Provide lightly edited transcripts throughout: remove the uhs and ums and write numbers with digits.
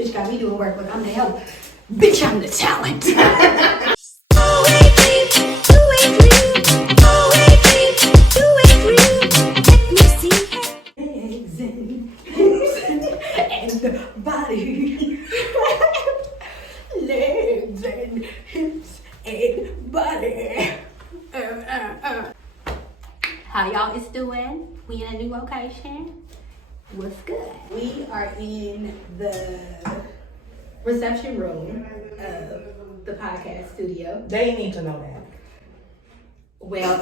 bitch got me doing work, but I'm the help. Bitch, I'm the talent. Legs and body. Legs and hips and body. How y'all is doing? We in a new location. What's good? We are in the reception room of the podcast studio. They need to know that. Well,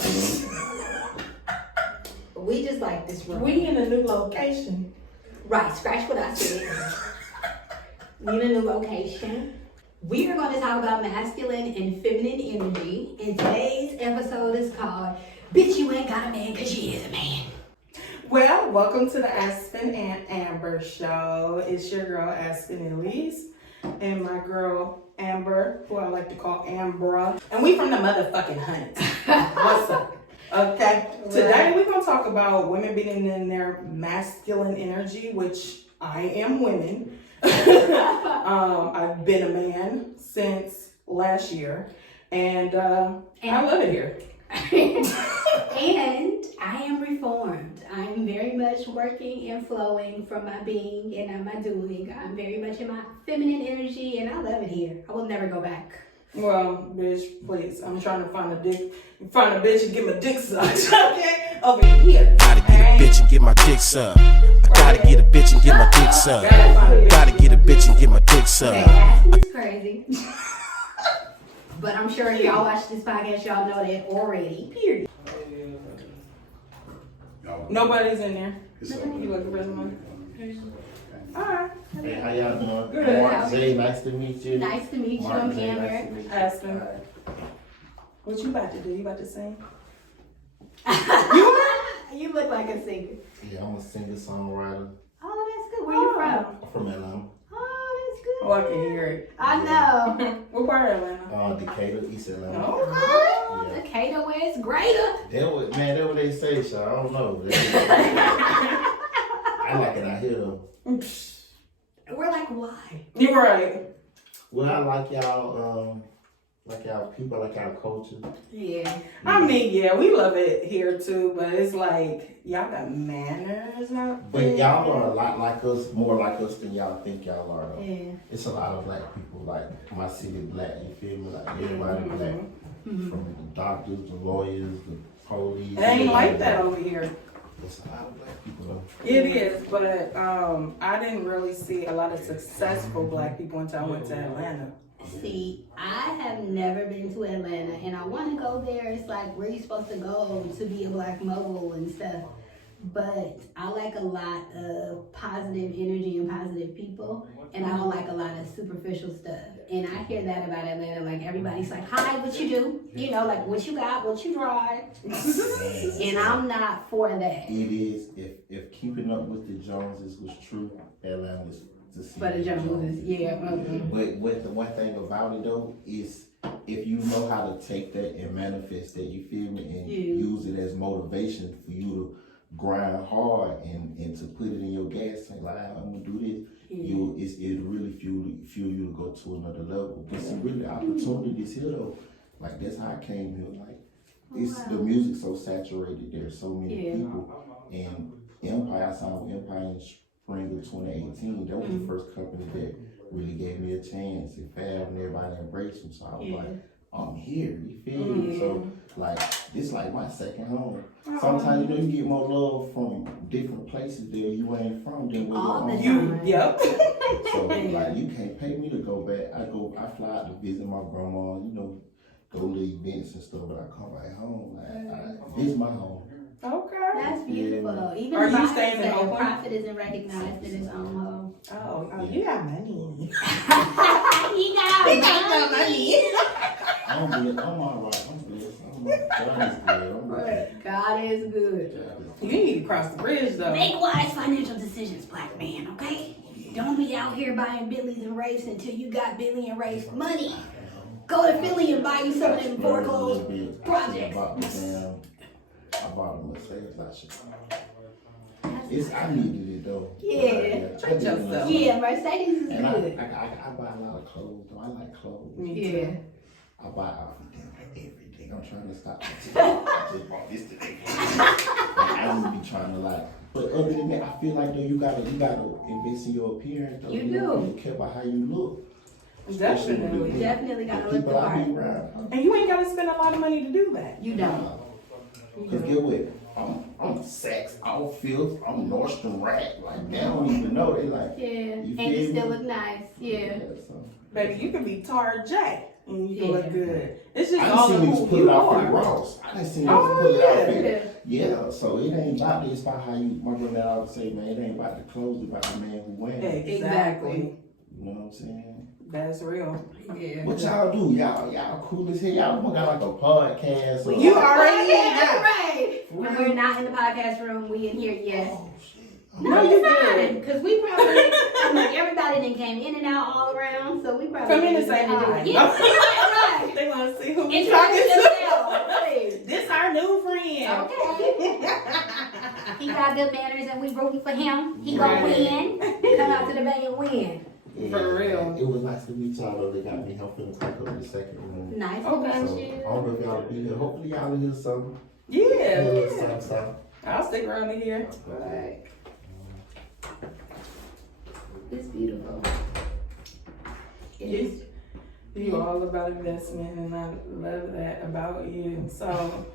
we just like this room. We in a new location. Right, scratch what I said. We in a new location. We are going to talk about masculine and feminine energy. And today's episode is called Bitch, You Ain't Got a Man Cause She Is a Man. Well, welcome to the Aspen and Amber show. It's your girl Aspen and Elise, and my girl Amber, who I like to call Ambra. And we from the motherfucking hunt. What's up? Okay. Right. Today we're gonna talk about women being in their masculine energy, which I am women. I've been a man since last year, and I love it here. And I am reformed. I'm very much working and flowing from my being and my doing. I'm very much in my feminine energy, and I love it here. I will never go back. Well, bitch, please. I'm trying to find a bitch and get my dick sucked. Okay? Over here. Gotta get a bitch and get my dick sucked. I gotta get a bitch and get my dick sucked. Gotta get a bitch and get my dick sucked. That's crazy. But I'm sure y'all watch this podcast, y'all know that already. Period. Nobody's in there. You looking for someone? Alright. Hey, how y'all doing? Good. Mark J, nice to meet you. Nice to meet you, I'm Amber. Aspen. What you about to do? You about to sing? You look like a singer. Yeah, I'm a singer-songwriter. Oh, that's good. Where you from? I'm from Atlanta. Oh, that's good. Oh, I can hear it. I know. What part of Atlanta? Decatur, East Atlanta. Oh, Yeah. Decatur, where it's greater. That's what they say, so I don't know. I like it out here though. We're like, why? You're right. Well, I like y'all people, I like y'all culture. Yeah. I mean, yeah, we love it here too, but it's like, y'all got manners out But there. y'all are a lot like us, more like us than y'all think y'all are though. Yeah. It's a lot of black people, like my city black, you feel me? Like everybody black. Mm-hmm. From the doctors, the lawyers, the police. It ain't like that over here. There's a lot of black people though. It is, but I didn't really see a lot of successful black people until I went to Atlanta. See, I have never been to Atlanta, and I want to go there. It's like, where you supposed to go to be a black mogul and stuff. But I like a lot of positive energy and positive people, and I don't like a lot of superficial stuff. And I hear that about Atlanta. Like, everybody's like, hi, what you do? You know, like, what you got, what you drive. And I'm not for that. It is, if keeping up with the Joneses was true, Atlanta is the city. But the Joneses, yeah. But the one thing about it though is, if you know how to take that and manifest that, you feel me, and use it as motivation for you to grind hard and to put it in your gas tank, like I'm gonna do this. It really fuel you to go to another level. But see, really opportunities here though. Like that's how I came here. Like the music so saturated. There's so many people. And Empire, I signed with Empire in spring of 2018. That was the first company that really gave me a chance. And Fab and everybody embraced me. So I was like, I'm here, you feel me? So, like, this like my second home. Sometimes, you get more love from different places that you ain't from than where you're from. Yep. So, like, you can't pay me to go back. I fly out to visit my grandma, go to events and stuff, but I come back home. Like, this is my home. Okay. That's beautiful. Even Are the you staying in that Oakland? Prophet isn't recognized in his own home. Oh, you got money. He got money. I'm all right. I'm blessed. God is good. God is good. You need to cross the bridge though. Make wise financial decisions, black man, okay? Don't be out here buying Bentleys and Wraiths until you got Bentley and Wraith money. Go to Philly and buy you some of them foreclosed projects. I bought a Mercedes last year. That's I needed it though. Yeah. Treat yourself. Yeah, Mercedes is And good. I buy a lot of clothes though. I like clothes. Me Yeah. too. I buy everything. I'm trying to stop. I just bought this today. I just be trying to like. But other than that, I feel like though you gotta invest in your appearance though. You do. You care about how you look. Definitely. Definitely gotta look the People I be part. around. And you ain't gotta spend a lot of money to do that. You don't. Cause get what? I'm sex, I'm filth, I'm Nordstrom rack. Like they don't even know. They like Yeah. you And you feel still me? look nice. Yeah. So. Baby, you can be Tar J and you can Yeah. look good. It's just I all done of seen niggas who put you it out for are. Ross. I done seen Oh, niggas put it out yeah. for yeah, so it ain't about this, about how you, my brother always say, man, it ain't about the clothes, it's about the man who wears it. Exactly. You know what I'm saying? That's real. Yeah. What y'all do? Y'all cool as hell. Y'all got like a podcast. Or You already That's have. right. And we're not in the podcast room. We in here yet. Oh shit. No, you fine. good. Because we probably, I'm like, everybody then came in and out all around. So we probably Come in and didn't say do hi. it. Yeah, right. They want to see who we Introduce talking to. yourself, please. This our new friend. Okay. He got good manners and we rooting for him. He gonna Right. win. Come out to the bay and win. For real. It was nice to meet y'all though. They got me helping to crack up the second room. Nice Okay. to So meet I you. don't know if y'all be here. Hopefully y'all will hear something. Yeah. Something. I'll stick around in here. Right. It's beautiful. It's You all about investment, and I love that about you. So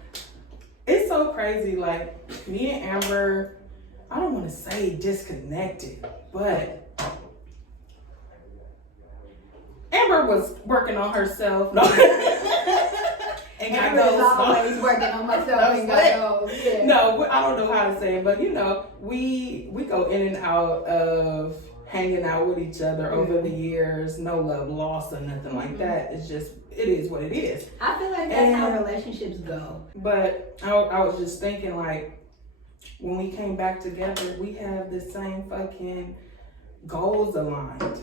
it's so crazy. Like me and Amber, I don't want to say disconnected, but Amber was working on herself. No. And got Amber's those. always working on myself and got those. Yeah. No, I don't know how to say it, but you know, we go in and out of hanging out with each other over the years. No love lost or nothing like that. It's just, it is what it is. I feel like that's how relationships go. But I was just thinking, like, when we came back together, we have the same fucking goals aligned.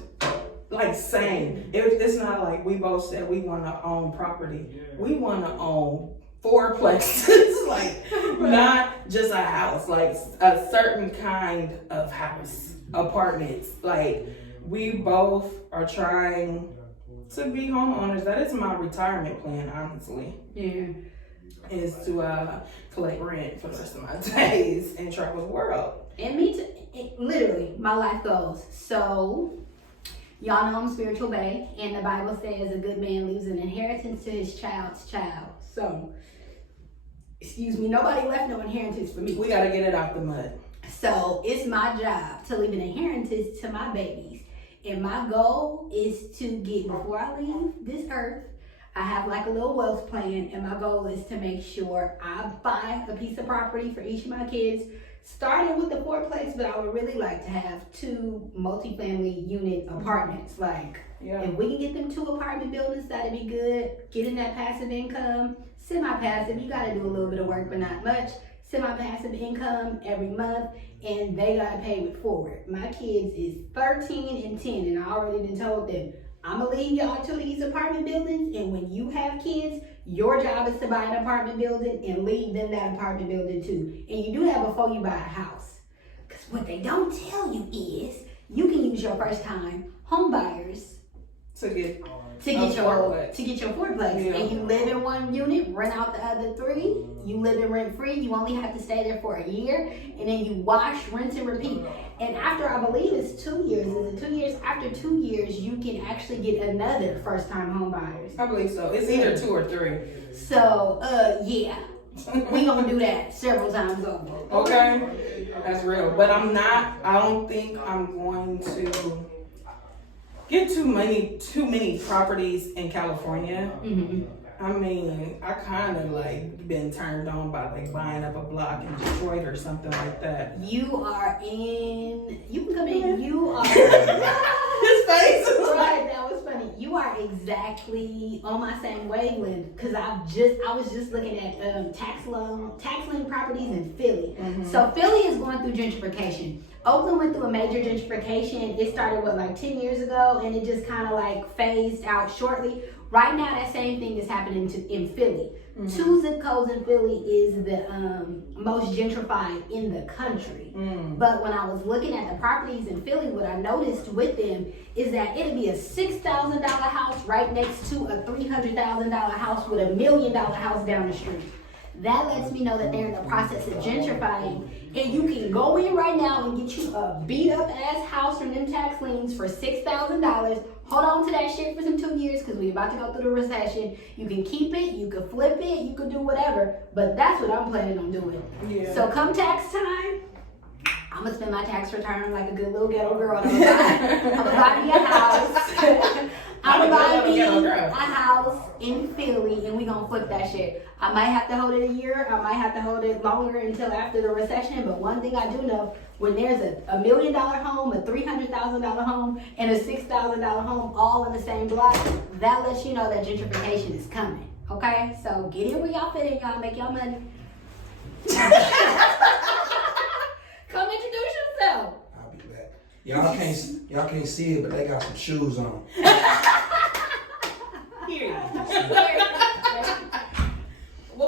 Like, same. It's not like we both said we want to own property. We want to own 4 places. Like, not just a house, like a certain kind of house, apartments. Like, we both are trying to be homeowners. That is my retirement plan, honestly. Yeah. Is to collect rent for the rest of my days and travel the world. And me too. Literally, my life goals. So, y'all know I'm spiritual bae, and the Bible says a good man leaves an inheritance to his child's child. So, excuse me, nobody left no inheritance for me. We gotta get it out the mud. So, it's my job to leave an inheritance to my babies. And my goal is to get, before I leave this earth, I have like a little wealth plan, and my goal is to make sure I buy a piece of property for each of my kids, starting with the 4-plex, but I would really like to have 2 multifamily unit apartments. Like, if we can get them 2 apartment buildings, that'd be good. Getting that passive income, semi-passive, you gotta do a little bit of work, but not much. Semi-passive income every month, and they gotta pay it forward. My kids is 13 and 10, and I already done told them, I'm gonna leave y'all to these apartment buildings, and when you have kids, your job is to buy an apartment building and leave them that apartment building too. And you do that before you buy a house. Because what they don't tell you is, you can use your first time home buyers To get your 4-plex. Yeah. And you live in 1 unit, rent out the other 3. You live in rent free. You only have to stay there for a year, and then you wash, rinse, and repeat. And after, I believe it's 2 years. Is it 2 years? After 2 years, you can actually get another first-time home buyers. I believe so. It's either 2 or 3. So, yeah, we gonna do that several times over. Okay, that's real. But I don't think I'm going to get too many properties in California. Mm-hmm. I mean, I kind of like been turned on by like buying up a block in Detroit or something like that. You can come in, you are. His face. Right, that was funny. You are exactly on my same wavelength, because I was just looking at tax lien properties in Philly. Mm-hmm. So Philly is going through gentrification. Oakland went through a major gentrification. It started like 10 years ago, and it just kind of like phased out shortly. Right now, that same thing is happening in Philly. 2 zip codes in Philly is the most gentrified in the country. But when I was looking at the properties in Philly, what I noticed with them is that it'll be a $6,000 house right next to a $300,000 house with $1 million house down the street. That lets me know that they're in the process of gentrifying, and you can go in right now and get you a beat up ass house from them tax liens for $6,000. Hold on to that shit for some 2 years because we about to go through the recession. You can keep it, you can flip it, you can do whatever, but that's what I'm planning on doing. Yeah. So come tax time, I'm gonna spend my tax return like a good little ghetto girl. I'm gonna buy me a house. I'm gonna buy me a house in Philly, and we gonna flip that shit. I might have to hold it a year. I might have to hold it longer until after the recession. But one thing I do know, when there's a $1 million home, a $300,000 home, and a $6,000 home all in the same block, that lets you know that gentrification is coming. Okay, so get in where y'all fit in, y'all make y'all money. Come introduce yourself. I'll be back. Y'all can't see it, but they got some shoes on.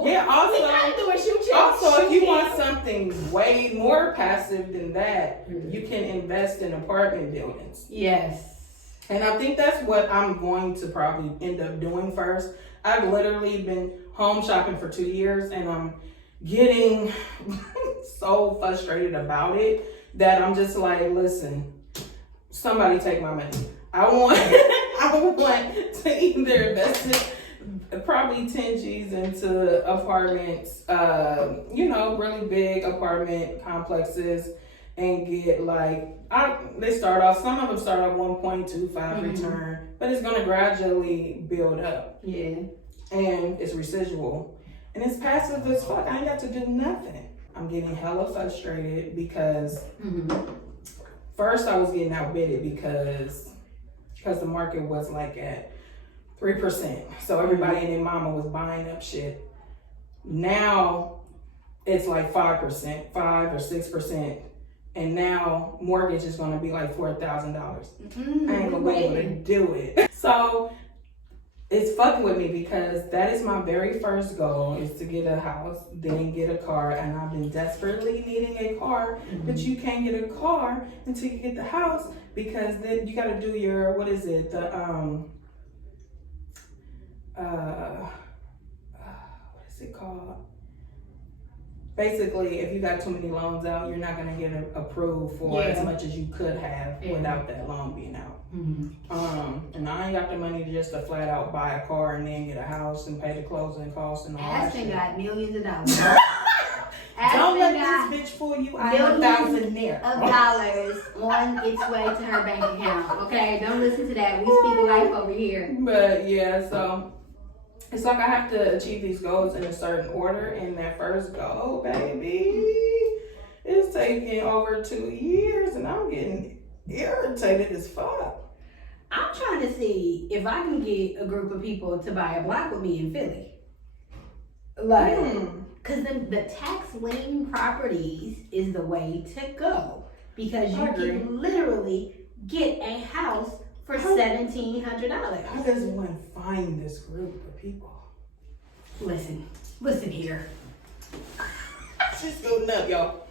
Yeah, also, also, if you want something way more passive than that, you can invest in apartment buildings. Yes. And I think that's what I'm going to probably end up doing first. I've literally been home shopping for 2 years, and I'm getting so frustrated about it that I'm just like, listen, somebody take my money. I want to either invest it probably 10 G's into apartments, really big apartment complexes, and get they start off, some of them start off 1.25 return, but it's going to gradually build up. Yeah. And it's residual. And it's passive as fuck. I ain't got to do nothing. I'm getting hella frustrated because first I was getting outbidded because the market was like at 3%. So everybody and their mama was buying up shit. Now it's like 5%, 5 or 6%. And now mortgage is gonna be like $4,000. I ain't gonna be able to do it. So it's fucking with me because that is my very first goal, is to get a house, then get a car. And I've been desperately needing a car, but you can't get a car until you get the house, because then you gotta do your, what is it? What is it called? Basically, if you got too many loans out, you're not gonna get approved for as much as you could have without that loan being out. And I ain't got the money to flat out buy a car and then get a house and pay the closing costs and all that shit. Aspen got millions of dollars. Don't let this bitch fool you. I'm a thousandaire of dollars on its way to her bank account. Okay, don't listen to that. We speak life over here. But yeah, so it's like I have to achieve these goals in a certain order, and that first goal, baby, is taking over 2 years, and I'm getting irritated as fuck. I'm trying to see if I can get a group of people to buy a block with me in Philly. Because the tax lien properties is the way to go, because you can literally get a house for $1,700. How does one find this group of people? Listen here. She's building up, y'all.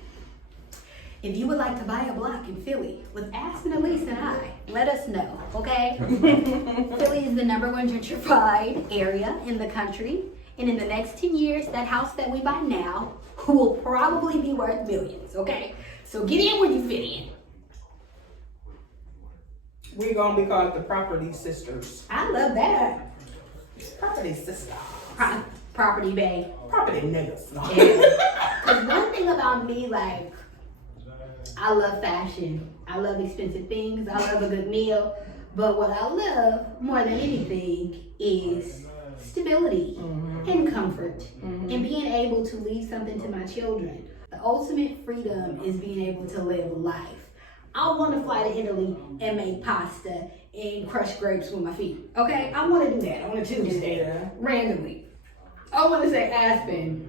If you would like to buy a block in Philly with Aspen, Elise, and I, let us know, okay? Philly is the #1 gentrified area in the country. And in the next 10 years, that house that we buy now will probably be worth millions, okay? So get in where you fit in. We're going to be called the Property Sisters. I love that. Property Sisters. Property bae. Property niggas. No. Because one thing about me, I love fashion. I love expensive things. I love a good meal. But what I love more than anything is stability and comfort and being able to leave something to my children. The ultimate freedom is being able to live life. I want to fly to Italy and make pasta and crush grapes with my feet. Okay, I want to do that on a Tuesday randomly. I want to say, Aspen,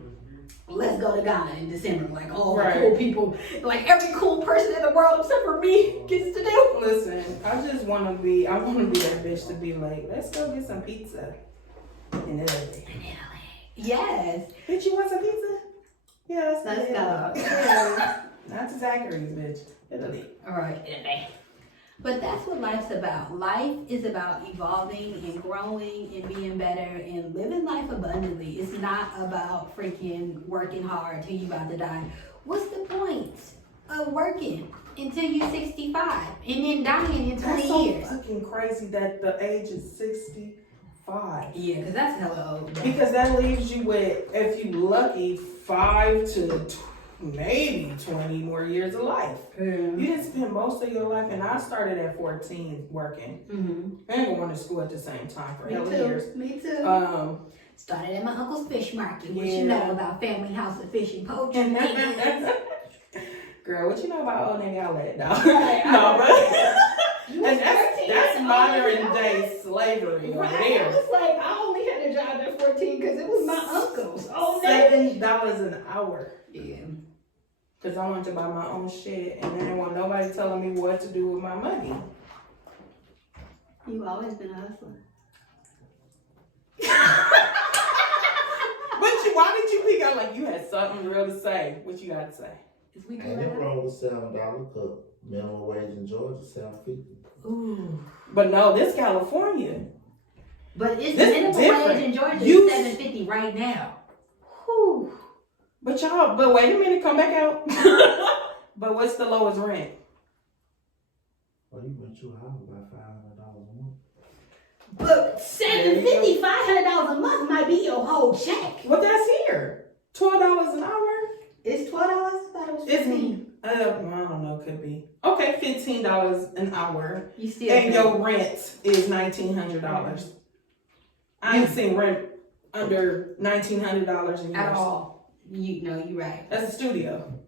let's go to Ghana in December. All the cool people, every cool person in the world except for me gets to do. Listen, I want to be that bitch to be like, let's go get some pizza in Italy. Yes. Bitch, you want some pizza? Yeah, Let's go. go. Yeah. Not to Zachary's, bitch. Italy. All right. But that's what life's about. Life is about evolving and growing and being better and living life abundantly. It's not about freaking working hard till you about to die. What's the point of working until you're 65 and then dying in 20 That's so years? fucking crazy that the age is 65. Yeah, because that's hella old. Because that leaves you with, if you lucky, 5 to maybe 20 more years of life. You didn't spend most of your life, and I started at 14 working and going to school at the same time for hella years. Me too. Started at my uncle's fish market. What you know about Family House of Fish and Poultry? Girl, what you know about Old Navy Outlet? No, but and that's modern day slavery over I there. was like, I only had a job at 14 because it was my uncle's. Oh, $7 an hour. Yeah. Because I wanted to buy my own shit and I didn't want nobody telling me what to do with my money. You've always been a hustler. But why did you pick out like you had something real to say? What you got to say? We Ain't nothing wrong with $7 cup. Minimum wage in Georgia, $7.50. Ooh. But no, this California. But it's This minimum different. wage in Georgia You- is $7.50 right now. Whew. But wait a minute, come back out. But what's the lowest rent? Well, you went your house about $500 a month. But $750, $500 a month might be your whole check. What that's here? $12 an hour? It's $12? I thought it was $15. I don't know, could be. Okay, $15 an hour. You still And your rent is $1,900. I ain't seen rent under $1,900 in years. at all. You know, you're right. That's a studio.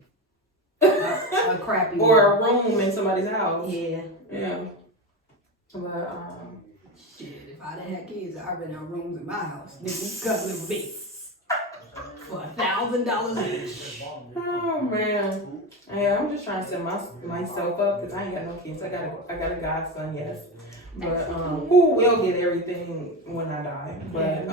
A crappy Or a room in somebody's house. Yeah. Yeah. But Shit, if I didn't have kids, I'd been in rooms in my house. Nigga, cut with me. For $1,000 each. oh man. Yeah, I'm just trying to set myself up because I ain't got no kids. I got a godson, yes. But who will get everything when I die. But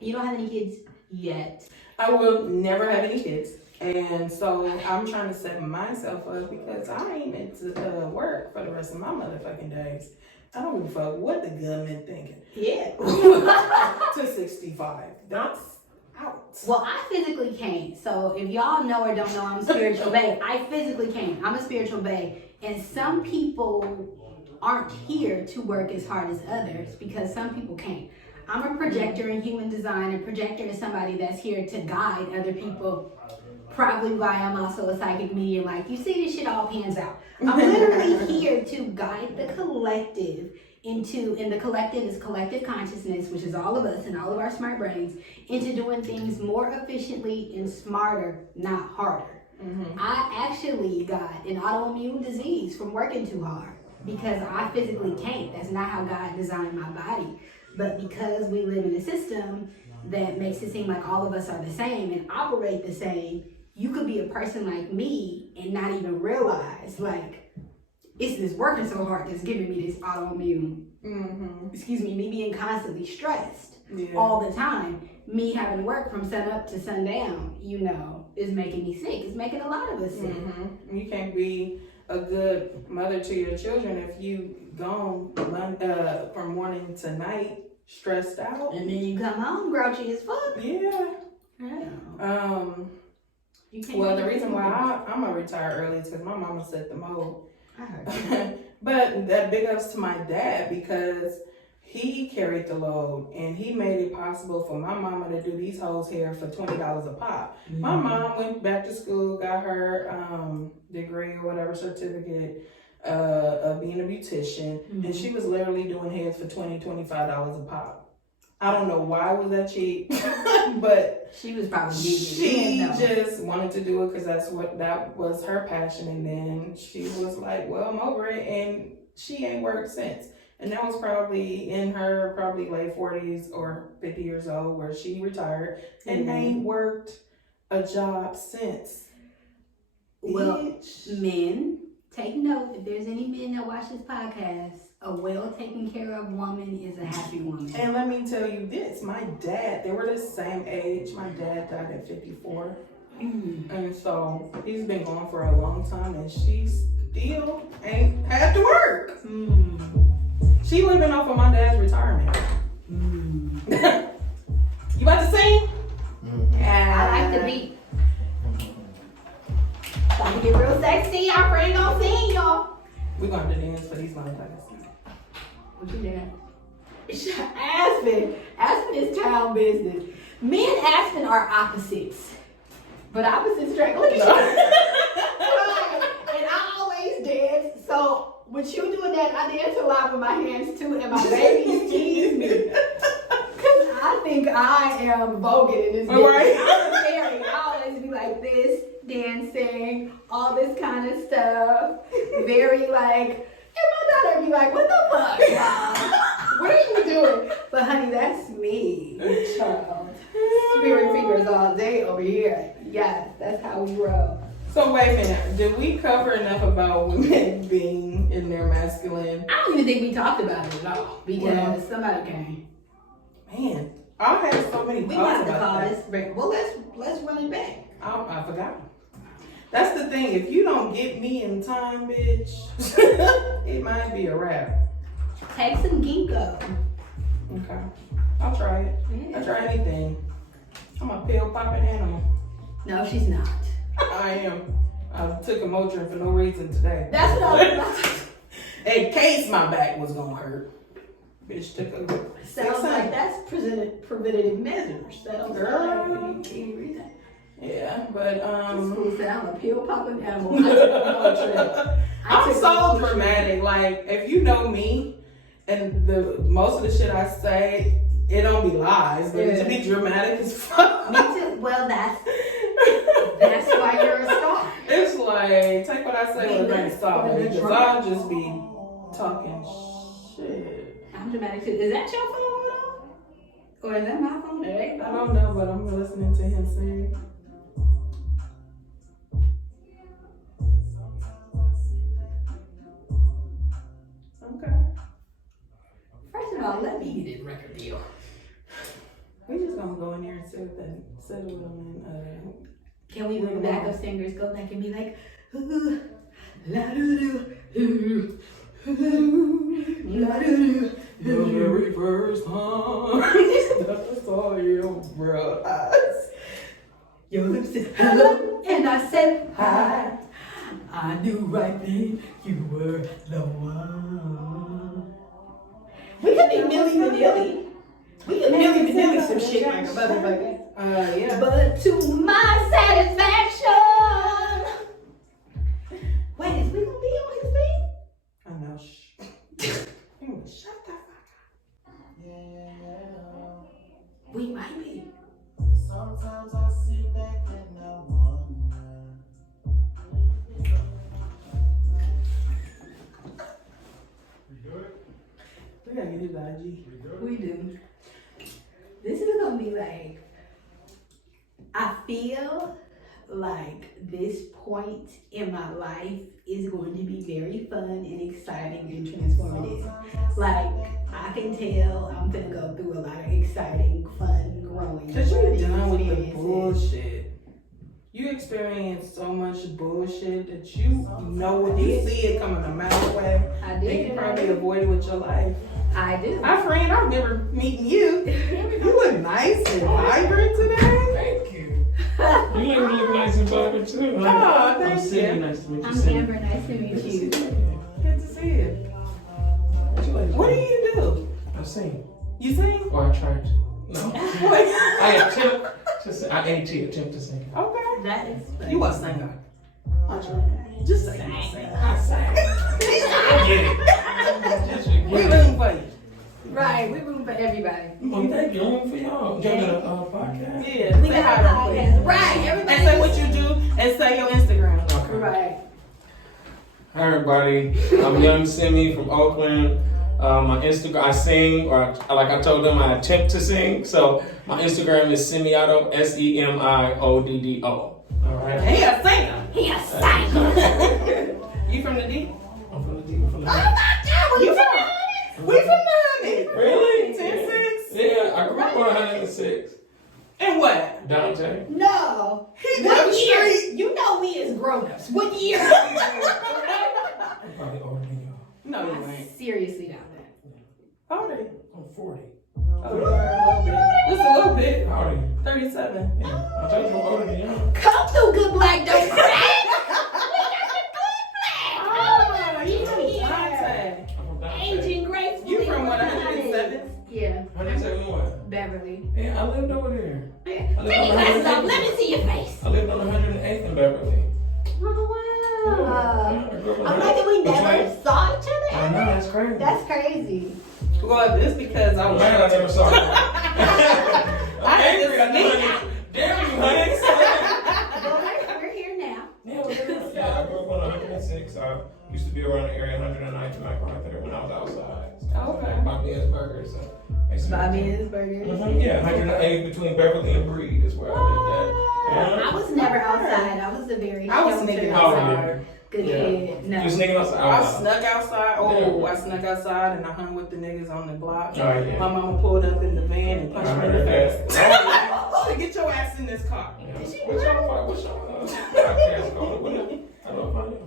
You don't have any kids yet. I will never have any kids. And so I'm trying to set myself up because I ain't meant to work for the rest of my motherfucking days. I don't give a fuck what the government thinking. Yeah. To 65. That's out. Well, I physically can't. So if y'all know or don't know, I'm a spiritual bae. I physically can't. I'm a spiritual bae. And some people aren't here to work as hard as others because some people can't. I'm a projector in human design. A projector is somebody that's here to guide other people. Probably why I'm also a psychic medium. Like, you see this shit all pans out. I'm literally here to guide the collective and the collective is collective consciousness, which is all of us and all of our smart brains, into doing things more efficiently and smarter, not harder. I actually got an autoimmune disease from working too hard because I physically can't. That's not how God designed my body. But because we live in a system that makes it seem like all of us are the same and operate the same, you could be a person like me and not even realize, like, it's this working so hard that's giving me this autoimmune, me being constantly stressed all the time. Me having to work from sun up to sundown, is making me sick. It's making a lot of us sick. You can't be a good mother to your children if you gone from morning to night stressed out. And then you come home grouchy as fuck. Yeah. Well, the reason why I'm gonna retire early is because my mama set the mode. I heard. But that big ups to my dad because he carried the load and he made it possible for my mama to do these hoes hair for $20 a pop. My mom went back to school, got her degree or whatever certificate of being a beautician, and she was literally doing hairs for $20-$25 a pop. I don't know why it was that cheap, but she was probably she just wanted to do it because that was her passion. And then she was like, well, I'm over it. And she ain't worked since. And that was probably in her late 40s or 50 years old where she retired and ain't worked a job since. Well, men, take note, if there's any men that watch this podcast, A well taken care of woman is a happy woman. And let me tell you this, my dad, they were the same age. My dad died at 54. And so he's been gone for a long time and she still ain't had to work. She living off of my dad's retirement. You about to sing? I like the beat. About to get real sexy. Our friend gonna sing, y'all. We're gonna have to dance for these motherfuckers. What you doing? Aspen is child business. Me and Aspen are opposites. But opposites attract. Look at you. Right. And I always dance. So with you doing that, I dance a lot with my hands too. And my babies tease me. Because I think I am voguing in this business. Right. I'm very. I always be like this, dancing, all this kind of stuff. Very like, and my daughter be like, what the fuck, Mom? What are you doing? But honey, that's me, child. Spirit fingers all day over here. Yes, that's how we roll. So wait a minute, did we cover enough about women being in their masculine? I don't even think we talked about it at all because somebody came. Man, I had so many We thoughts wanted to about call that. this break. Well, let's run it back. I forgot. That's the thing. If you don't get me in time, bitch, it might be a wrap. Take some ginkgo. Okay, I'll try it. Yeah. I'll try anything. I'm a pill popping animal. No, she's not. I am. I took a Motrin for no reason today. That's what I was about to In case my back was gonna hurt. Bitch took a. Sounds like that's preventative measures. That don't sound like any reason. Yeah, but This fool said I'm a pill popping animal. I took a Motrin. I'm so dramatic. Like, if you know me, and the most of the shit I say, it don't be lies, but it be dramatic as fuck. Me too. Well, that's why you're a star. It's like, take what I say with a grain of salt, because I'll just be talking shit. I'm dramatic too. Is that your phone though? Or is that my phone? I don't know, but I'm listening to him sing. Okay. First of all, let me get this record deal. We just gonna go in there and settle them and Can we bring back up singers go back and be like, ooh, la doo doo, la doo the very first time that I saw your eyes. Your lips said hello, and I said hi. I knew right then you were the one. We could be Milli Vanilli. We could Milli Vanilli some shit like a motherfucker. Yeah. But to my satisfaction. Wait, is we gonna be on his thing? I know. Shut the fuck up. We might be. Sometimes I sit back and I wonder. We gotta get his IG. We do. This is gonna be like, I feel like this point in my life is going to be very fun and exciting and transformative. Like, I can tell I'm gonna go through a lot of exciting, fun, growing. Cause you're learning done with the experiences. bullshit. You experience so much bullshit that you know when you see it coming a mile away, I and did. you probably avoid it with your life. I do. My friend, I remember meeting you. You look nice and vibrant today. Thank you. You look nice and vibrant too. Oh, I'm thank Cindy. you. Nice to meet you. I'm Cindy. Amber. Nice to meet you. Good to see you. What do you do? I sing. You sing? Or I tried to. No. What? I attempt to sing. I attempt to sing. Okay. That is funny. You a singer. Just sing. I sang. Get it. Just We forget it. rooting for you. Right, we room for everybody. Well, thank you. I'm for y'all. Y'all got a podcast? Yeah. We say got hi a real podcast. quick. Right, everybody. And say what you do and say your Instagram. Okay. Right. Hi everybody, I'm Young Simi from Oakland. My Instagram, I sing, or like I told them, I attempt to sing. So my Instagram is Semiodo, SEMIODDO. All right. He a singer. He a singer. You from the D? I'm from the D. Oh my God, You we from? 106. And what? Dante. No. He What down the year? street. You know we as grown-ups. What year? I'm probably older than y'all. No, you ain't. Seriously down there. How old are you? I'm 40. Oh, you are a little bit. Just a little bit. How old are you? 37. Yeah. I told you I'm older than y'all. Come through, good black, don't crack. Oh, you from Dante. I'm from Dante. Aging gracefully. You from what, 107? Yeah. 107 what? Beverly. Yeah, I lived over there. Take your glasses off. Let me see your face. I lived on 108th in Beverly. Oh, wow. I grew up on I'm like that we 108th. never saw each other. I know, that's crazy. That's crazy. Well, it's because I I'm was. glad I never saw you. I I'm had angry. to I know sneak. Damn you, honey. Well, we're here now. Yeah, I grew up on 106. I used to be around the area 109th and MacArthur when I was outside. Okay. Bobby's Burgers. So I used to Bobby's Burgers. Yeah, 108 between Beverly and Breed is where I lived at. I was never outside. I was a very I was sheltered sneaking outside. Good Yeah. kid. No. You was sneaking outside? I snuck outside. Oh, Yeah. I snuck outside and I hung with the niggas on the block. Oh, yeah. My mama pulled up in the van and punched me in the heard face. that. Get your ass in this car. Yeah. What's your podcast called? I don't find you.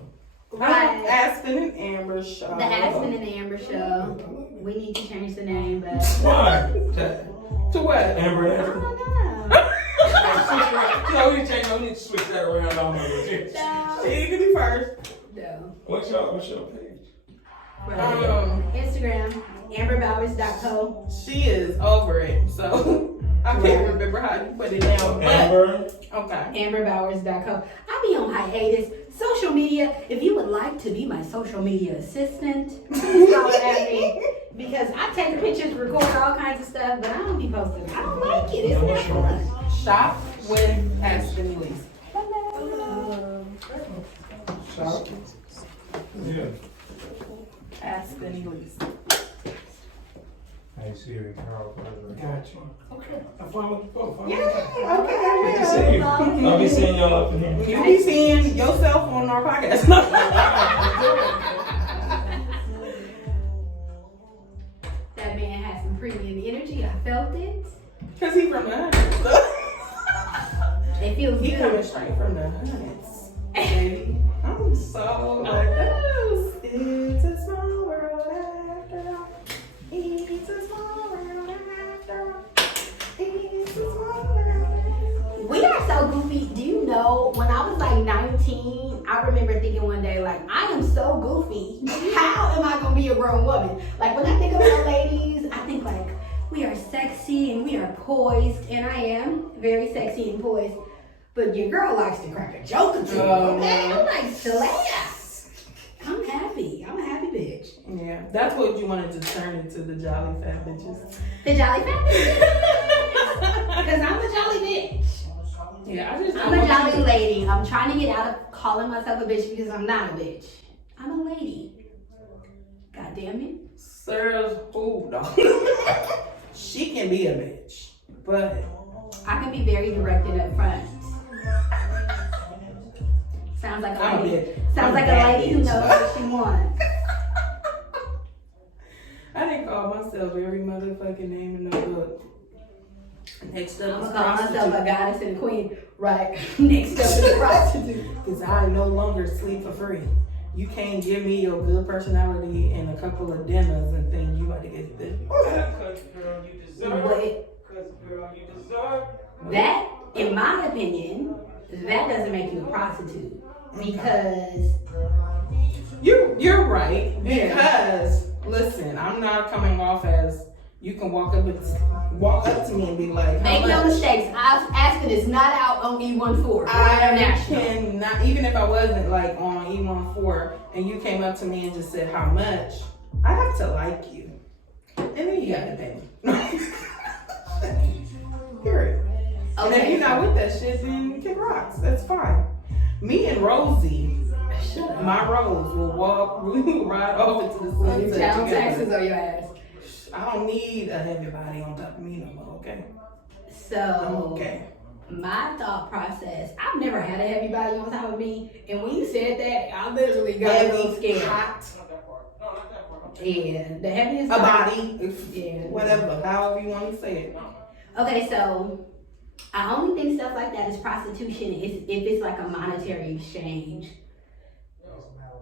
Right. Aspen and Amber show. The Aspen and Amber show. We need to change the name, but Why? To what? Amber and I Aspen. don't know. No, we need to switch that around. She could be first. No. What's your page? Instagram, amberbowers.co. She is over it, so I can't remember how you put it down. But Amber. okay. amberbowers.co. I be on hiatus. Social media, if you would like to be my social media assistant, holler at me. Because I take pictures, record all kinds of stuff, but I don't be posting. I don't like it. It's not fun. Shop with Aspen Elise. Shop. Yeah. Aspen Elise. Hey Siri, Carl Burger. Got you. Okay. Have fun with the both. Yeah, okay, Good to I see you. Love I'll be seeing y'all up in here. will. You be seeing yourself on our podcast. That man has some premium energy. I felt it. Cause he from the Hunts. It feels He coming good. straight from the Hunts, baby. I'm so like this. It's a small world after all. It's a small world after all. It's a small world. We are so goofy. Do you know, when I was like 19, I remember thinking one day, like, I am so goofy. How am I going to be a grown woman? Like, when I think about ladies, I think, like, we are sexy and we are poised. And I am very sexy and poised. But your girl likes to crack a joke or two. Okay? I'm like, slash. I'm happy. I'm a happy bitch. Yeah, that's what you wanted to turn into, the jolly fat bitches. The jolly fat bitch. Because I'm a jolly bitch. Yeah, I just I'm a jolly lady. I'm trying to get out of calling myself a bitch because I'm not a bitch. I'm a lady. God damn it. Serves who though? She can be a bitch, but I can be very directed up front. Sounds like a I'm a lady. bitch. Sounds I'm like that a lady who bitch. knows what she wants. I didn't call myself every motherfucking name in the book. Next I'm up is gonna call myself a prostitute. goddess and a queen. Right. Next up is a prostitute. Cause I no longer sleep for free. You can't give me your good personality and a couple of dinners and think you about to get this. But that, in my opinion, that doesn't make you a prostitute. Because You're right. Yeah. Because listen, I'm not coming off as you can walk up to me and be like, how make no much? mistakes, Aspen is not out on E14. I International. cannot, even if I wasn't like on E14 and you came up to me and just said how much, I have to like you. And then you got to pay me. Period. And if you're not with that shit, then kick rocks. That's fine. Me and Rosie, my Rose, we will ride off into the sunset Town together. taxes on your ass. I don't need a heavy body on top of me no more, okay? I'm So, okay. my thought process, I've never had a heavy body on top of me. And when you said that, I literally got a little scared. hot, Yeah, the heaviest a body, if, Yeah. whatever, however you want to say it. Okay, so I only think stuff like that is prostitution if it's like a monetary exchange.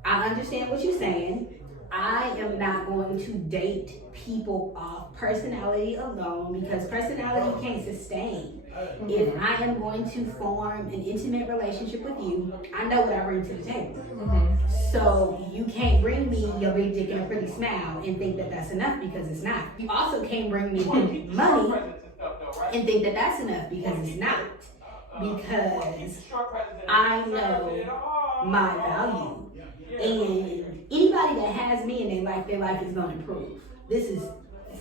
I understand what you're saying. I am not going to date people off personality alone because personality can't sustain. If I am going to form an intimate relationship with you, I know what I bring to the table. So you can't bring me your big dick and a pretty smile and think that that's enough because it's not. You also can't bring me money and think that that's enough because it's not. Because I know my value. And anybody that has me in their life is going to improve. This is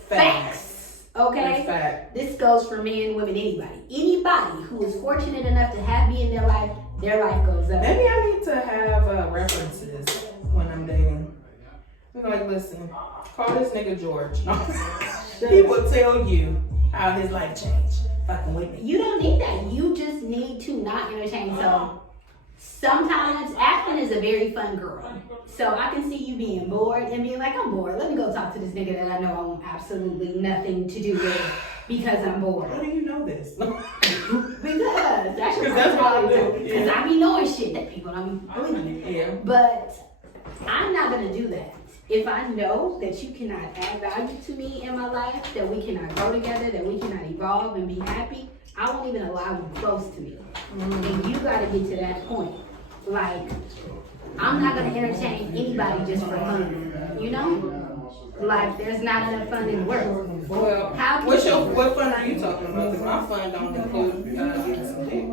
facts. Okay? Fact. This goes for men, women, anybody. Anybody who is fortunate enough to have me in their life goes up. Maybe I need to have references when I'm dating. Be like, listen, call this nigga George. He will tell you how his life changed. Fucking with me. You don't need that. You just need to not entertain. So sometimes Aspen is a very fun girl. So I can see you being bored and being like, I'm bored. Let me go talk to this nigga that I know I want absolutely nothing to do with because I'm bored. How do you know this? Because that's your that's what I do. Because I be knowing shit that people don't be believing in. Yeah. But I'm not gonna do that. If I know that you cannot add value to me in my life, that we cannot grow together, that we cannot evolve and be happy, I won't even allow you close to me. And you gotta get to that point. Like, I'm not gonna entertain anybody just for fun. You know? Like, there's not enough fun in the world. Well, what fun are you talking about? Because my fun don't include getting some dick.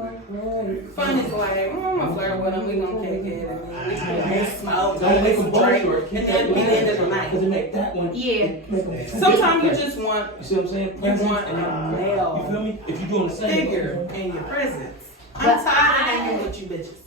Fun is like, I'm gonna flirt with him, we gonna kick it, and we can smoke, Don't make them drink, bullshit. and then we end of the night. Because it make that one. Yeah. Sometimes you just want You see what I'm saying? You want a male You feel me? If you're doing the same. figure in your presence. I'm But tired of hanging with you bitches.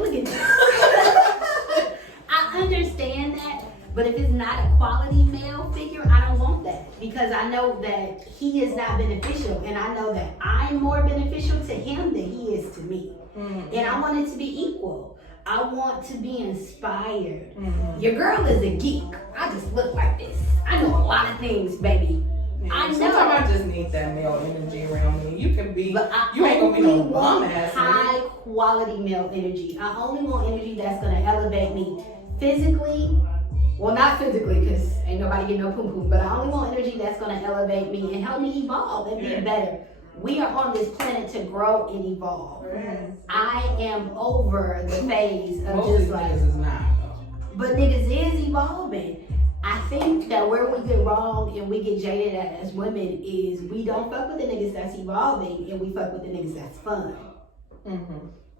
Look at that. I understand that, but if it's not a quality male figure, I don't want that because I know that he is not beneficial, and I know that I'm more beneficial to him than he is to me. And I want it to be equal. I want to be inspired. Your girl is a geek. I just look like this. I know a lot of things, baby. I know. Sometimes I just need that male energy around me. You can be, But I you ain't gonna be no only bum want ass. high quality male energy. I only want energy that's gonna elevate me physically. Well, not physically, because ain't nobody getting no poom poom. But I only want energy that's gonna elevate me and help me evolve and be better. We are on this planet to grow and evolve. I am over the phase of Most just of like, these is not though. but niggas is evolving. I think that where we get wrong and we get jaded at as women is we don't fuck with the niggas that's evolving and we fuck with the niggas that's fun.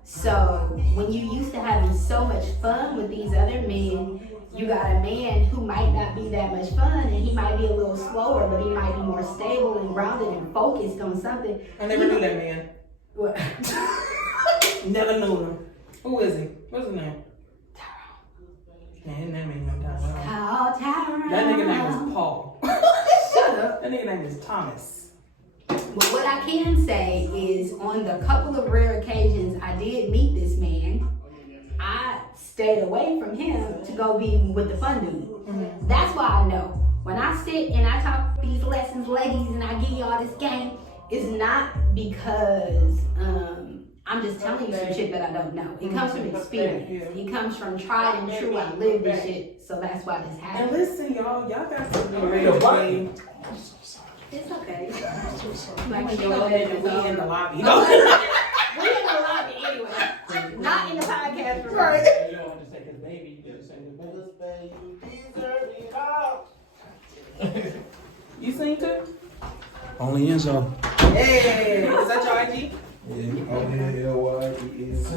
So when you used to having so much fun with these other men, you got a man who might not be that much fun and he might be a little slower, but he might be more stable and grounded and focused on something. I never knew that man. What? Never knew him. Who is he? What's his name? Man, his name ain't no Tyrone. Call Tyrone. That nigga name is Paul. Shut up. That nigga name is Thomas. But what I can say is on the couple of rare occasions I did meet this man, I stayed away from him to go be with the fun dude. That's why I know. When I sit and I talk these lessons, ladies, and I give you all this game, it's not because I'm just telling you some shit that I don't know. It comes from experience. It comes from tried and true. I lived this shit, so that's why this And happened. listen, y'all got to be ready. It's okay. Like Like we in the lobby. We're in the lobby anyway. Not in the podcast room. Right. You don't have to say his baby. You just say his baby. You sing too? Only Enzo. Hey, is that your IG? Yeah. O-N-L-Y-E-N.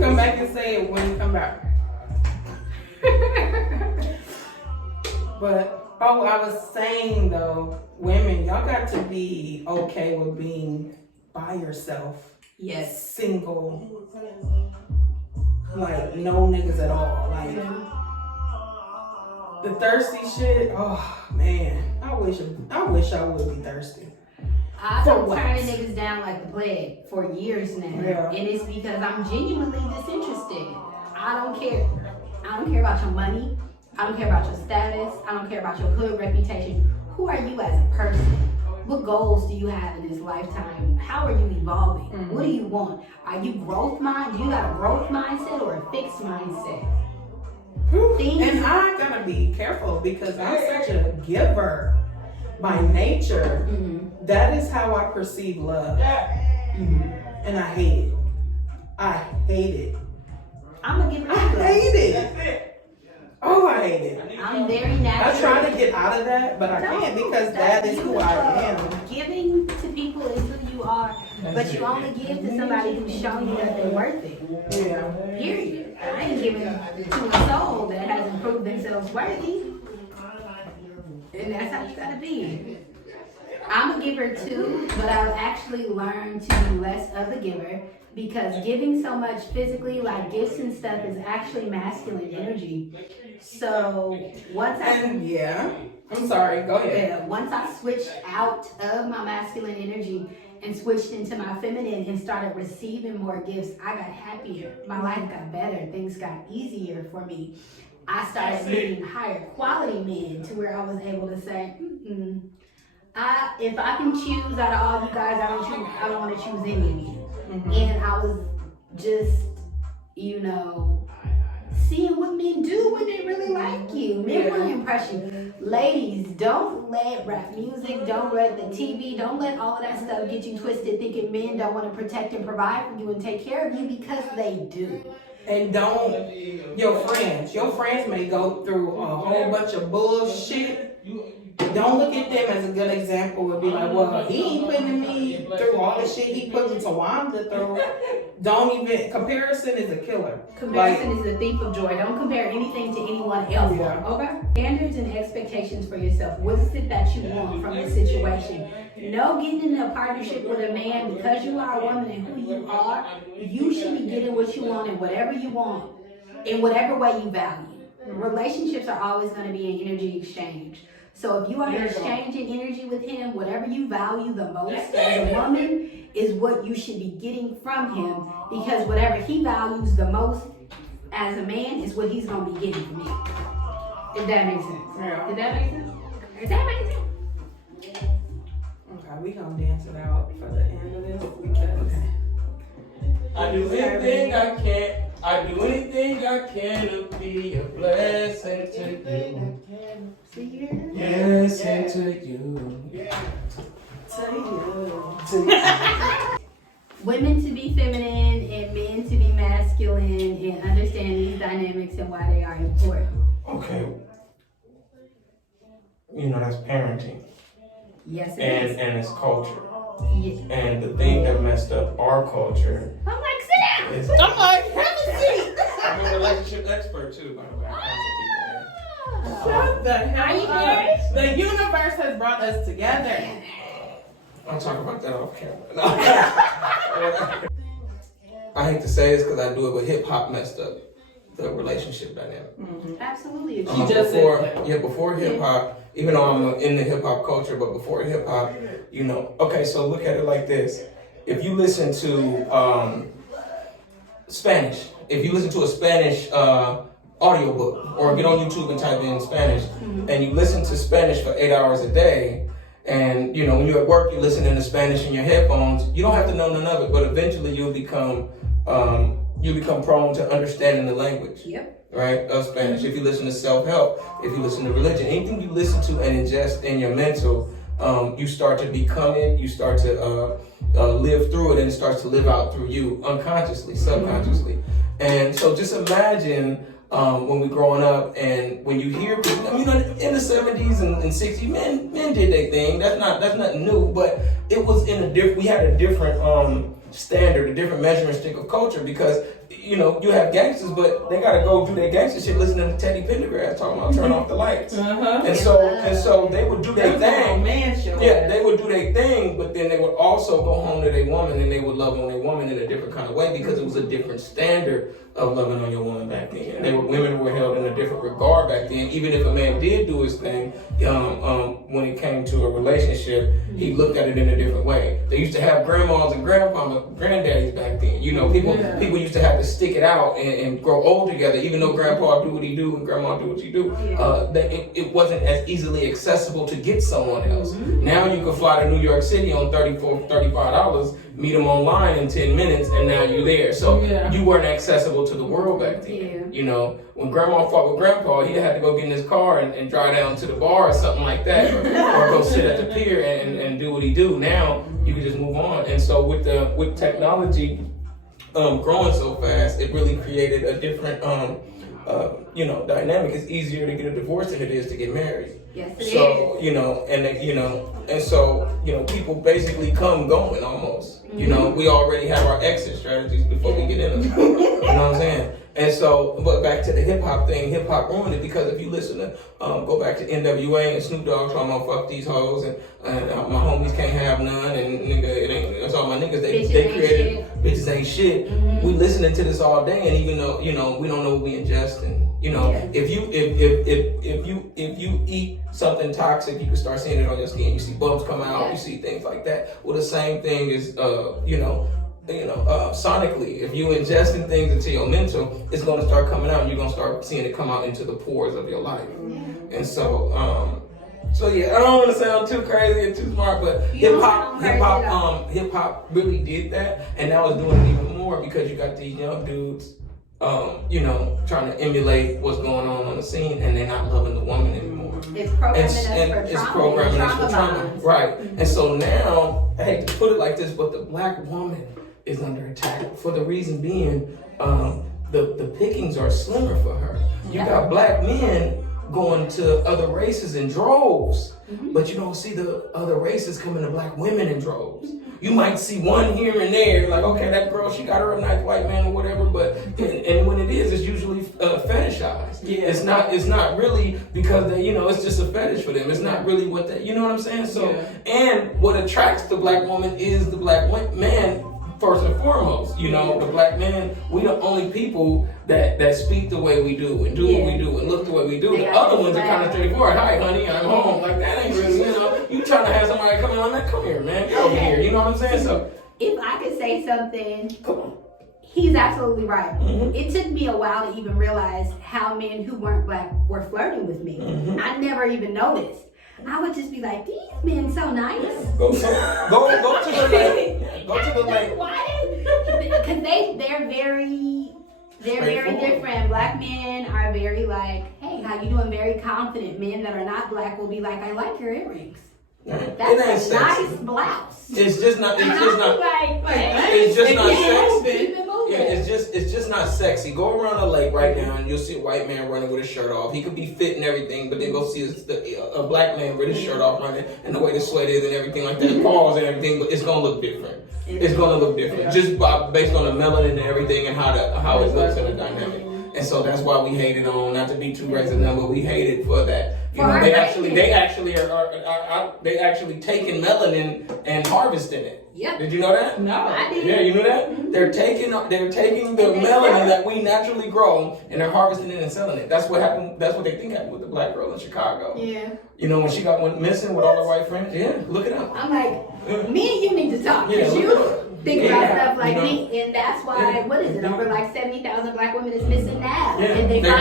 Come back and say it when you come back. But what I was saying though, women, y'all got to be okay with being by yourself. Yes. Single. Like no niggas at all. Like the thirsty shit, oh man. I wish I would be thirsty. I've For been what? turning niggas down like the plague for years now. Yeah. And it's because I'm genuinely disinterested. I don't care. I don't care about your money. I don't care about your status. I don't care about your hood reputation. Who are you as a person? What goals do you have in this lifetime? How are you evolving? What do you want? Are you growth mind? Do you got a growth mindset or a fixed mindset? And I gotta be careful because I'm such a giver by nature. That is how I perceive love. And I hate it. I hate it. I'm gonna give it I hate it. Oh, I hate it. I'm very natural. I try to get out of that, but I can't because that is who I am. Giving to people is who you are, but you only give to somebody who's shown you that they're worth it. Yeah. Period. I ain't giving to a soul that hasn't proved themselves worthy. And that's how you gotta be. I'm a giver too, but I've actually learned to be less of a giver because giving so much physically, like gifts and stuff, is actually masculine energy. So once I'm sorry, go ahead. Yeah, once I switched out of my masculine energy and switched into my feminine and started receiving more gifts, I got happier. My life got better. Things got easier for me. I started meeting higher quality men to where I was able to say, if I can choose out of all you guys, I don't want to choose any of you. And I was just, seeing what men do when they really like you. Men want to impress you. Ladies, don't let rap music, don't let the TV, don't let all of that stuff get you twisted thinking men don't want to protect and provide for you and take care of you, because they do. And your friends may go through a whole bunch of bullshit. Don't look at them as a good example and be like, well, he ain't putting me through all the shit he put Tawanda through. Comparison is a killer. Comparison is the thief of joy. Don't compare anything to anyone else. Yeah. Okay? Standards and expectations for yourself. What is it that you want from the situation? No getting in a partnership with a man because you are a woman and who you are. You should be getting what you want and whatever you want in whatever way you value. Relationships are always going to be an energy exchange. So if you are exchanging energy with him, whatever you value the most as a woman is what you should be getting from him, because whatever he values the most as a man is what he's going to be getting from you. If that makes sense. Yeah. Did that make sense? Does that make sense? Okay, we gonna dance it out for the end of this because I do anything I can. I do anything I can to be a blessing to you. Blessing to you. Women to be feminine and men to be masculine, and understand these dynamics and why they are important. Okay. That's parenting. Yes, it is. And it's culture. Yes. And the thing that messed up our culture I'm like, sit down. is I'm like, have a seat. I'm a relationship expert too, by the way. I counsel Shut the hell Are you up. married? The universe has brought us together. people. I'll talk about that off camera. No. I hate to say this because I do it, but hip hop messed up the relationship dynamic. Absolutely. Before hip hop, even though I'm in the hip hop culture, but before hip hop, okay, so look at it like this. If you listen to Spanish, if you listen to a Spanish audiobook, or get on YouTube and type in Spanish, and you listen to Spanish for 8 hours a day, and when you're at work, you listen in Spanish in your headphones, you don't have to know none of it, but eventually you'll become prone to understanding the language. Yep. Right, of Spanish. If you listen to self-help, if you listen to religion, anything you listen to and ingest in your mental, you start to become it, you start to live through it, and it starts to live out through you unconsciously, subconsciously. And so just imagine when we're growing up and when you hear people, in the 70s and 60s, men did their thing. That's nothing new, but it was we had a different standard, a different measurement stick of culture, because you have gangsters, but they gotta go do their gangster shit listening to Teddy Pendergrass talking about turn off the lights. And so they would do their thing. They would do their thing, but then they would also go home to their woman and they would love on their woman in a different kind of way, because it was a different standard of loving on your woman back then. Women were held in a different regard back then. Even if a man did do his thing, when it came to a relationship, he looked at it in a different way. They used to have grandmas and granddaddies back then. People used to have to to stick it out and grow old together, even though grandpa do what he do and grandma do what she do, that it wasn't as easily accessible to get someone else. Now you can fly to New York City on $35, meet them online in 10 minutes, and now you're there. So you weren't accessible to the world back then. You know, when grandma fought with grandpa, he had to go get in his car and drive down to the bar or something like that, or go sit at the pier and do what he do. Now you can just move on. And so with technology growing so fast, it really created a different dynamic. It's easier to get a divorce than it is to get married. Yes, it is. So, people basically come going almost. You know, we already have our exit strategies before we get in them. You know what I'm saying? And so, but back to the hip hop thing, hip hop ruined it, because if you listen to, go back to NWA and Snoop Dogg talking about fuck these hoes and my homies can't have none, and nigga, it ain't, that's all my niggas, they created, bitches ain't shit. We listening to this all day, and even though, we don't know what we ingest, and, if you eat something toxic, you can start seeing it on your skin. You see bumps come out, you see things like that. Well, the same thing is, sonically, if you ingesting things into your mental, it's going to start coming out, and you're going to start seeing it come out into the pores of your life. And so, I don't want to sound too crazy and too smart, but hip hop really did that, and now it's doing it even more, because you got these young dudes, trying to emulate what's going on the scene, and they're not loving the woman anymore. It's programming us for trauma. Right. And so now, I hate to put it like this, but the black woman is under attack, for the reason being, the pickings are slimmer for her. You got black men going to other races in droves, but you don't see the other races coming to black women in droves. You might see one here and there, like, okay, that girl, she got her a nice white man or whatever, but and when it is, it's usually fetishized. It's not really, because they, it's just a fetish for them. It's not really what they, you know what I'm saying? So, and what attracts the black woman is the black man. First and foremost, the black men, we the only people that speak the way we do and do what we do and look the way we do. The other ones are kind of straightforward. Hi, honey, I'm home. Like, that ain't really, you trying to have somebody come on, like, come here, man, get over here. You know what I'm saying? So, if I could say something, come on. He's absolutely right. It took me a while to even realize how men who weren't black were flirting with me. I never even noticed. I would just be like, these men so nice. Go to the lake. Go to the lake. Why? Because they're very different. Black men are very like, hey, how you doing? Very confident. Men that are not black will be like, I like your earrings. That's a nice blouse. It's just not. It's just not. It's just not sexy. Yeah, it's just not sexy. Go around a lake right now and you'll see a white man running with his shirt off. He could be fit and everything, but then go see a black man with his shirt off running, and the way the sweat is and everything like that, paws and everything. But it's gonna look different. It's gonna look different, just based on the melanin and everything and how it looks in the dynamic. And so that's why we hated on, not to be too racist now, but we hated for that. They actually taking melanin and harvesting it. Yep. Did you know that? No. I did. Yeah, you knew that? They're taking the melanin that we naturally grow, and they're harvesting it and selling it. That's what happened. That's what they think happened with the black girl in Chicago. Yeah. When she went missing with all her white friends. Yeah, look it up. I'm like, me and you need to talk, because you think about stuff like me, and that's why, what is it, over like 70,000 black women is missing now. Yeah, And they're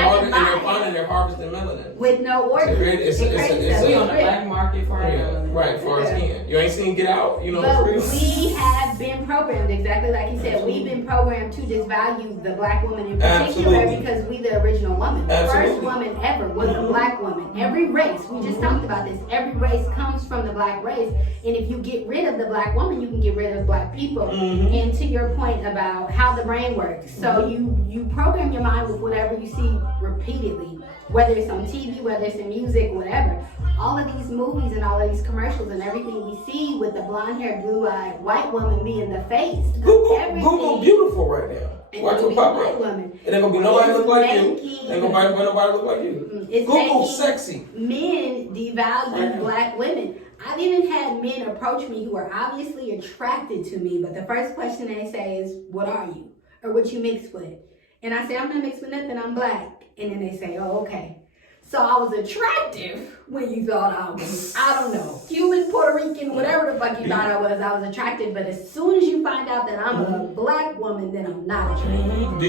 harvesting melanin. with no order. It's We on the black market for right, for our skin. You ain't seen Get Out, But we have been programmed, exactly like you said, we've been programmed to disvalue the black woman in particular because we the original woman. The first woman ever was a black woman. Every race, we just talked about this, every race comes from the black race. And if you get rid of the black woman, you can get rid of black people. And to your point about how the brain works. So you program your mind with whatever you see repeatedly, whether it's on TV, whether it's in music, whatever. All of these movies and all of these commercials and everything we see with the blonde-haired, blue-eyed white woman being the face. Google beautiful right now. Watch it pop up. Woman. It ain't gonna be nobody look like you. Ain't gonna be nobody look like you. Google sexy. Men devalue black women. I've even had men approach me who are obviously attracted to me, but the first question they say is, what are you? Or what you mixed with? And I say, I'm not mixed with nothing, I'm black. And then they say, oh, okay. So I was attractive when you thought I was, I don't know, Cuban, Puerto Rican, whatever the fuck you thought I was attractive. But as soon as you find out that I'm a black woman, then I'm not attractive. Do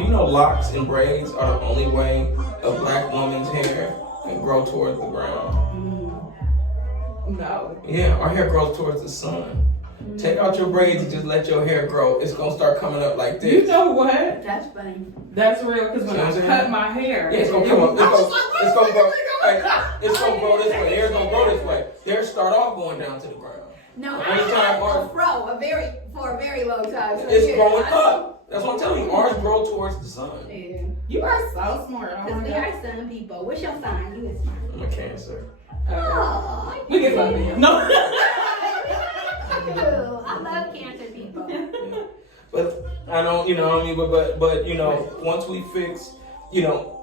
you know locks and braids are the only way a black woman's hair can grow towards the ground? No. Yeah, our hair grows towards the sun. Take out your braids and just let your hair grow. It's gonna start coming up like this. You know what? That's funny. That's real, because when I cut my hair, Yeah, it's gonna come up. It's gonna grow. It's gonna grow this way. Hair's gonna grow this way. Hair start off going down to the ground. No, I Anytime had ours- a fro for a very long time. So It's yeah, growing I- up. That's what I'm telling you. Ours grow towards the sun. Yeah. you are so smart. Oh Because my we God. are sun people. What's your sign? You is smart. I'm a Cancer. Oh, We get love you. No. I love Cancer people. But I don't, you know what I mean? But you know, once we fix, you know,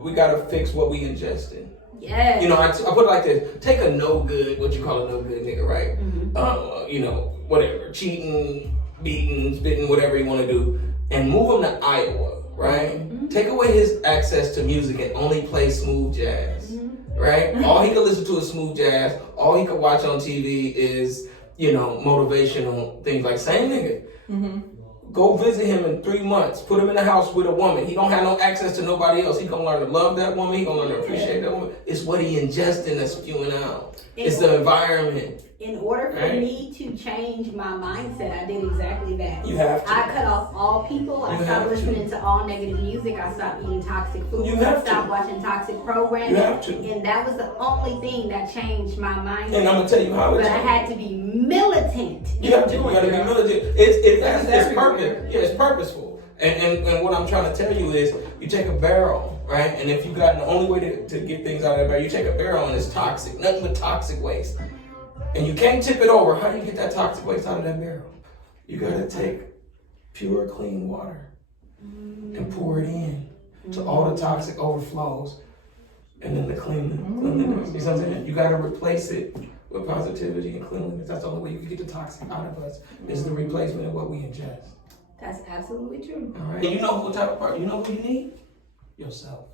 we gotta fix what we ingested. Yes. You know, I put it like this: take a no good, what you call a no good nigga, right? You know, whatever, cheating, beating, spitting, whatever you want to do, and move him to Iowa, right? Take away his access to music and only play smooth jazz, right? All he can listen to is smooth jazz. All he can watch on TV is, you know, motivational things like same nigga. Go visit him in 3 months. Put him in the house with a woman. He don't have no access to nobody else. He gonna learn to love that woman. He gonna learn to appreciate that woman. It's what he ingesting that's spewing out. It's the environment. In order for Right. me to change my mindset, I did exactly that. You have to. I cut off all people. I You stopped have to. listening to all negative music. I stopped eating toxic food. You I have stopped to. watching toxic programming. You have to. And that was the only thing that changed my mindset. And I'm gonna tell you how it But I changed. had to be militant. You have to. You gotta be militant. It's everywhere. purpose. Yeah, it's purposeful. And what I'm trying to tell you is, you take a barrel, right? And if you got the only way to get things out of that barrel, you take a barrel and it's toxic, nothing but toxic waste. And you can't tip it over. How do you get that toxic waste out of that barrel? You gotta take pure, clean water and pour it in till all the toxic overflows, and then the cleanliness. You see what I'm saying? You gotta replace it with positivity and cleanliness. That's the only way you can get the toxic out of us, is the replacement of what we ingest. That's absolutely true. All right. And you know what type of part? You know what you need? Yourself.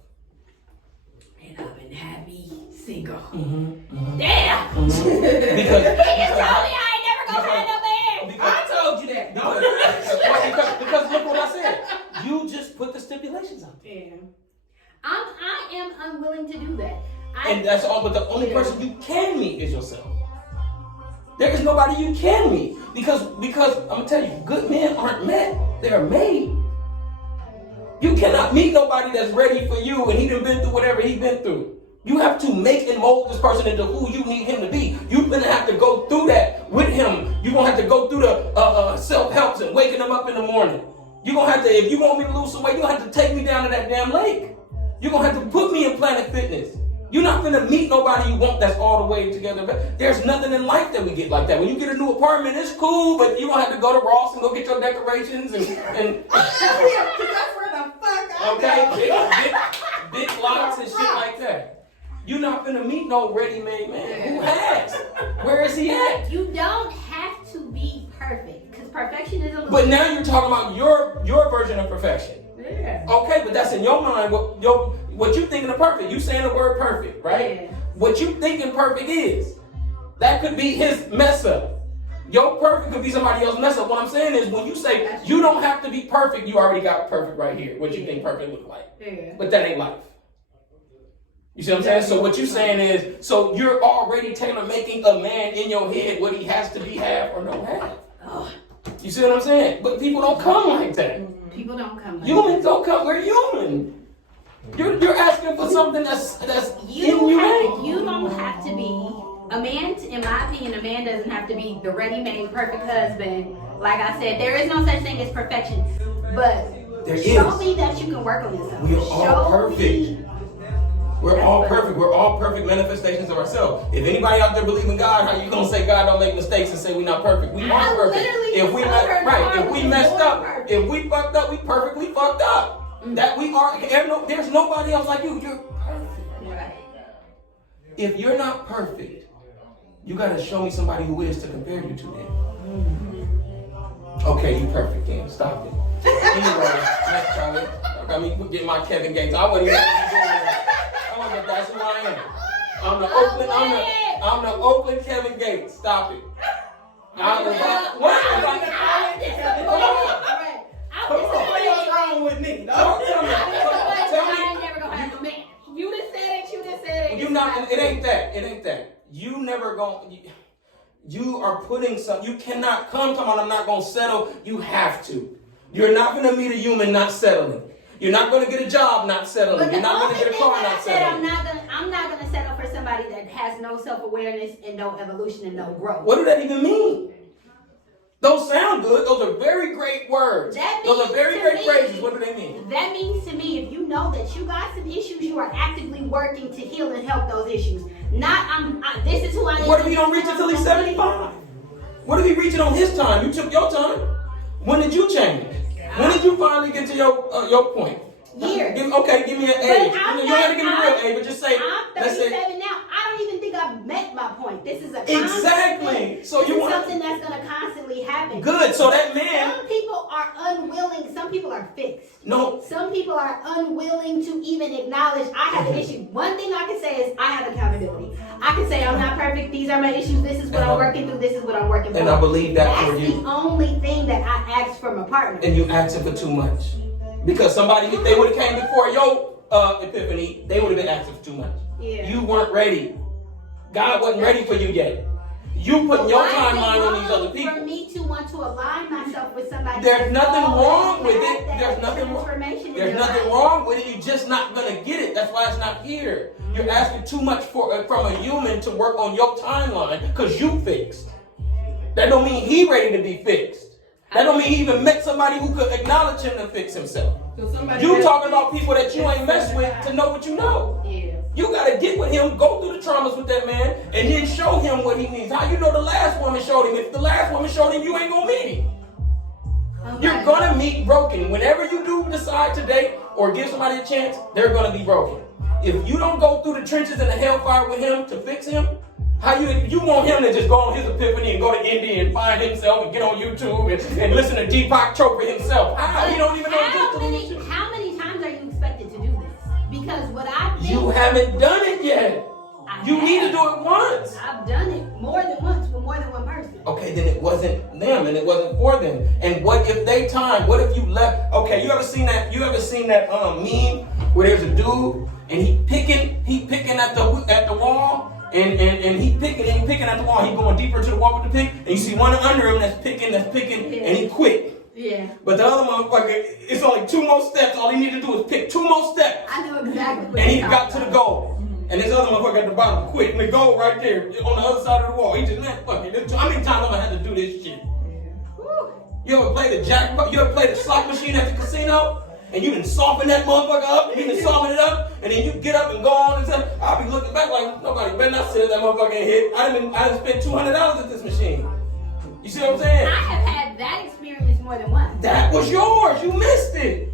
And I've been happy single. Mm-hmm. Damn! Because You told me I ain't never gonna have no man. I told you that. because look what I said. You just put the stipulations out there. Yeah. I am unwilling to do that. And that's all, but the only person you can meet is yourself. There is nobody you can meet. Because I'm gonna tell you, good men aren't met, they're made. You cannot meet nobody that's ready for you and he done been through whatever he been through. You have to make and mold this person into who you need him to be. You're gonna have to go through that with him. You're gonna have to go through the self-helps and waking him up in the morning. You're gonna have to, if you want me to lose some weight, you're gonna have to take me down to that damn lake. You're gonna have to put me in Planet Fitness. You're not gonna meet nobody you want that's all the way together. But there's nothing in life that we get like that. When you get a new apartment, it's cool, but you're gonna have to go to Ross and go get your decorations and That's where the fuck I okay, big lots and shit like that. You're not gonna meet no ready-made man. Who has? Where is he at? You don't have to be perfect, because perfection is a But now you're talking about your version of perfection. Yeah. Okay, but that's in your mind. What you thinking of perfect? You saying the word perfect, right? Yeah. What you thinking perfect is, that could be his mess up. Your perfect could be somebody else's mess up. What I'm saying is, when you say you don't have to be perfect, you already got perfect right here. What you think perfect look like? Yeah. But that ain't life. You see what I'm saying? So what you're saying is, so you're already tailor making a man in your head what he has to be, have or no have. Oh, You see what I'm saying? But people don't come like that. people don't come like Humans don't come. We're human. You're asking for something that's You inhumane. don't have to be a man. In my opinion, a man doesn't have to be the ready-made perfect husband. Like I said, there is no such thing as perfection. But There show is. me that you can work on yourself. We are all Show perfect. me- We're all perfect. We're all perfect manifestations of ourselves. If anybody out there believe in God, how you gonna say God don't make mistakes and say we're not perfect? We I are perfect. literally If we told her right, God if we was messed born up, perfect. if we fucked up, we perfectly fucked up. That we are. There's nobody else like you. You're perfect. Right. If you're not perfect, you gotta show me somebody who is to compare you to then. Okay, you perfect then. Stop it. Anyway, next Charlie. I got me get my Kevin Gates. I wouldn't even doing that. Come on, but that's who I am. I'm the Oakland Kevin Gates. Stop it. What's wrong with me? Tell me. You just said it. You not. It ain't that. You never going. You are putting some. You cannot come on. I'm not gonna settle. You have to. You're not gonna meet a human not settling. You're not gonna get a job not settling. You're not gonna get a car not settling. I'm not gonna settle for somebody that has no self-awareness and no evolution and no growth. What do that even mean? Those sound good. Those are very great words. Those are very great phrases. What do they mean? That means to me, if you know that you got some issues, you are actively working to heal and help those issues. This is who I am. What if he don't reach until he's 75? What if he reach it on his time? You took your time. When did you change? When did you finally get to your point? Years. Give me an age. You don't have to give me a real age, but just say. I'm 37 now. I don't even think I've met my point. This is a exactly. Thing. So you want something that's going to constantly happen. Good. So that man. Some people are unwilling. Some people are fixed. No. Some people are unwilling to even acknowledge I have an issue. One thing I can say is I have accountability. I can say I'm not perfect. These are my issues. This is what I'm working through. This is what I'm working for. And I believe that for you. That's the only thing that I ask from a partner. And you asking for too much. Because somebody, if they would have came before your epiphany, they would have been asking for too much. Yeah. You weren't ready. God wasn't ready for you yet. You putting your timeline on these other people. For me to want to align myself with somebody. There's nothing wrong with it. There's nothing wrong. There's nothing wrong with it. You're just not gonna get it. That's why it's not here. You're asking too much from a human to work on your timeline because you fixed. That don't mean he ready to be fixed. That don't mean he even met somebody who could acknowledge him to fix himself. You talking about people that you ain't messed with to know what you know. Yeah. You gotta get with him, go through the traumas with that man, and then show him what he needs. How you know the last woman showed him? If the last woman showed him, you ain't gonna meet him. You're gonna meet broken. Whenever you do decide to date or give somebody a chance, they're gonna be broken. If you don't go through the trenches and the hellfire with him to fix him, how you want him to just go on his epiphany and go to India and find himself and get on YouTube and listen to Deepak Chopra himself? How? He don't even know how many times are you expected to do this? Because what I think you haven't done it yet. You need to do it once. I've done it more than once with more than one person. Okay, then it wasn't them and it wasn't for them. And what if they time? What if you left? Okay, you ever seen that meme where there's a dude and he picking at the wall? And he picking at the wall. He going deeper to the wall with the pick, and you see one under him that's picking, and he quit. Yeah. But the other motherfucker, it's only 2 more steps. All he need to do is pick 2 more steps. I know exactly what and he got to the goal. And this other motherfucker at the bottom quit, and the goal right there on the other side of the wall. He just fuck it. How many times am I had to do this shit? You ever play the jackpot? You ever play the slot machine at the casino? And you done soften that motherfucker up, and you done soften it up, and then you get up and go on and stuff. I'll be looking back like, nobody better not say that motherfucker ain't hit. I done spent $200 at this machine. You see what I'm saying? I have had that experience more than once. That was yours. You missed it.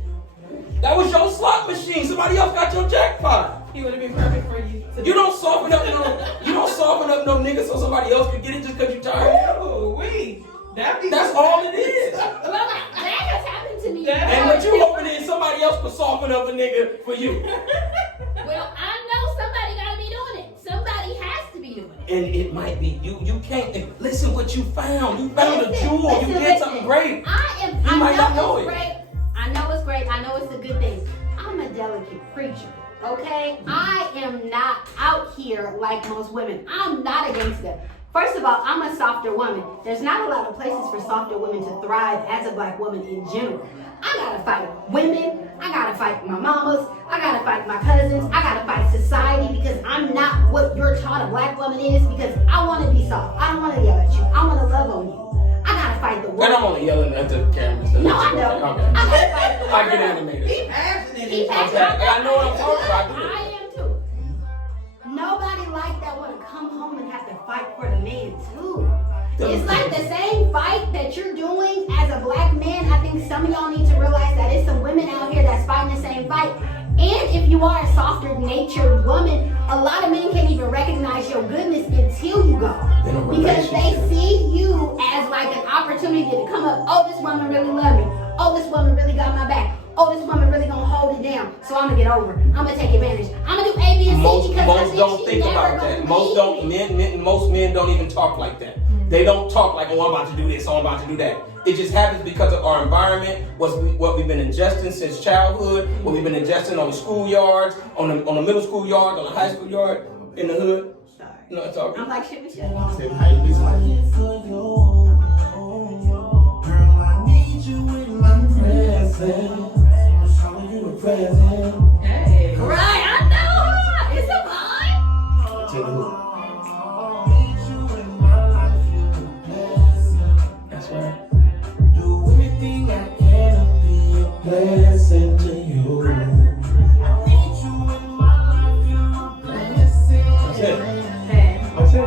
That was your slot machine. Somebody else got your jackpot. He would have been perfect for you. You don't soften up no nigga so somebody else can get it just because you tired. Oh, wait. That's all it is. Well, that has happened to me. And what you hoping is somebody else will soften up a nigga for you. Well, I know somebody gotta be doing it. Somebody has to be doing it. And it might be you. You can't listen what you found. You found a jewel. You did something great. I might not know it. Great. I know it's great. I know it's a good thing. I'm a delicate creature. Okay? I am not out here like most women. I'm not against them. First of all, I'm a softer woman. There's not a lot of places for softer women to thrive as a black woman in general. I gotta fight women. I gotta fight my mamas. I gotta fight my cousins. I gotta fight society because I'm not what you're taught a black woman is because I want to be soft. I don't want to yell at you. I want to love on you. I gotta fight the world. And I'm only yelling at the cameras. No, I know. Okay. I gotta fight the world. I get animated. Be passionate. Be passionate. I know what I'm talking about. I am too. Nobody like that want to come home and have to fight for the man too. It's like the same fight that you're doing as a black man. I think some of y'all need to realize that it's some women out here that's fighting the same fight. And if you are a softer natured woman, a lot of men can't even recognize your goodness until you go. Because they see you as like an opportunity to come up. Oh, this woman really loved me. Oh, this woman really got my back. oh, this woman really gonna hold it down, so I'm gonna get over it. I'm gonna take advantage. I'm gonna do A, B, and C Most because I don't she's think never about gonna that. Most leave don't. me. Most men don't even talk like that. They don't talk like, oh, I'm about to do this, oh, I'm about to do that. It just happens because of our environment, what we've been ingesting since childhood, what we've been ingesting on the schoolyards, on the middle school yard, on the high school yard, in the hood. Sorry. You know what I'm talking I'm about? like, shit, we should. Say, how you be like, Girl, I need you in my presence. How you a present? Hey. Right, I know. It's a vibe. tell the hook. That's right. Do anything I can to be a blessing to you. I need you in my life, you're a blessing. That's it. Hey. That's it. The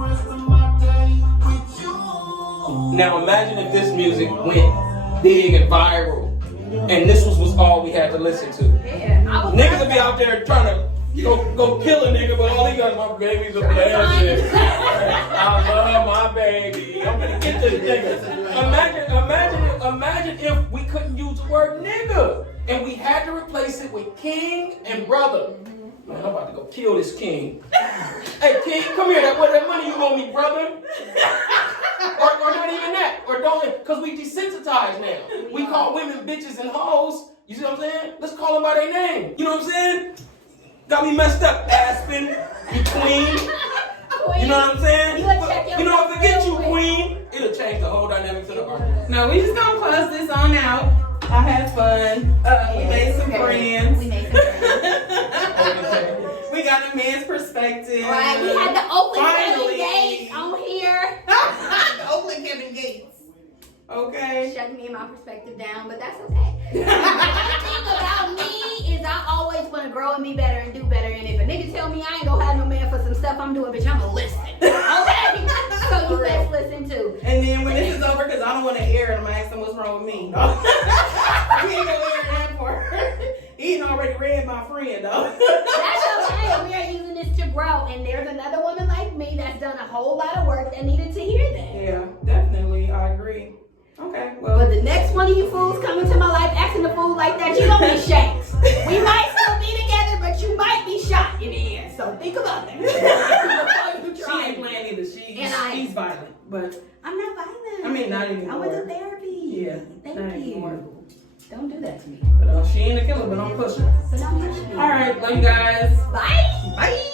rest of my day with you. Now imagine if this music went big and viral, and this was all we had to listen to. Yeah. I was Niggas would be out there trying to go kill a nigga, but all he got, my baby's a blessing. I love my baby. I'm gonna get this nigga. Imagine if we couldn't use the word nigga, and we had to replace it with king and brother. Man, I'm about to go kill this king. Hey, king, come here. What that money you owe me, brother? Or not even that. Or don't, because we desensitized now. We call women bitches and hoes. You see what I'm saying? Let's call them by their name. You know what I'm saying? Got me messed up, Aspen, you queen. You know what I'm saying? You know, forget you, queen. It'll change the whole dynamics of the argument. No, we just gonna close this on out. I had fun. We made some friends. We made some friends. We got a man's perspective. All right, we had the Oakland Kevin Finally. Gates on here. The Oakland Kevin Gates. Okay. Shutting me and my perspective down, but that's okay. The thing about me is I always want to grow and be better and do better. And if a nigga tell me I ain't gonna have no man for some stuff I'm doing, bitch, I'ma listen. Okay? So you best listen too. And then when this is over, because I don't want to air it, I'm gonna ask him what's wrong with me. We ain't gonna air that part. He ain't already read my friend though. That's okay. We are using this to grow. And there's another woman like me that's done a whole lot of work that needed to hear that. Yeah, definitely. I agree. Okay, well. But the next one of you fools come into my life acting a fool like that, you gonna be shanked. We might still be together, but you might be shot in the end. So think about that. Before you She try ain't it. playing either. She's violent, but I'm not violent. I mean, not I went to anymore. therapy. Yeah, Thank not you. anymore. Don't do that to me. But she ain't a killer, but don't push her. But don't push me. All right, love you guys. Bye. Bye.